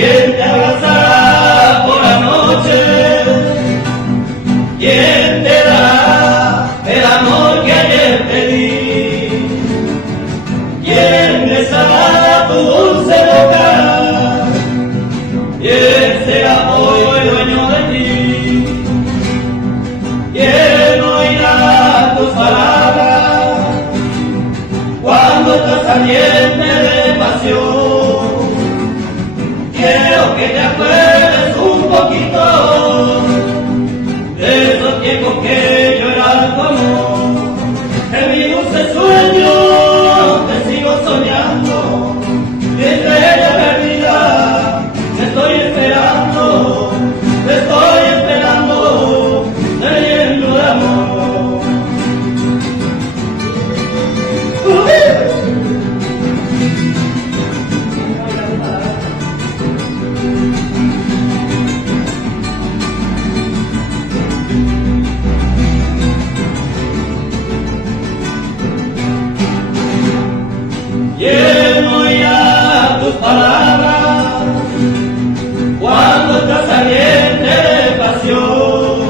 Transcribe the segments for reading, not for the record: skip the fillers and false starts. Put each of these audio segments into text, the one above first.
¿Quién te abraza por la noche? ¿Quién te da el amor que ayer te di? ¿Quién besará tu dulce boca? ¿Quién será hoy el dueño de ti? ¿Quién oirá tus palabras cuando estás ardiente de pasión? Quiero que te acuerdes un poquito de esos tiempos que yo era tu amor. En mi dulce sueño te sigo soñando, mi estrella perdida, te estoy esperando, leyendo de amor. ¿Quién oirá tus palabras cuando estás ardiente de pasión?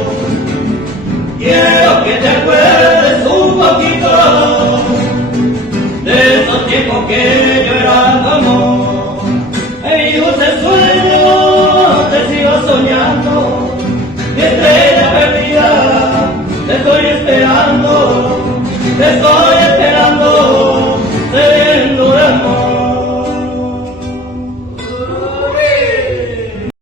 Quiero que te acuerdes un poquito de esos tiempos que yo era tu amor. En mi dulce sueño te sigo soñando, mi estrella perdida, te estoy esperando, te estoy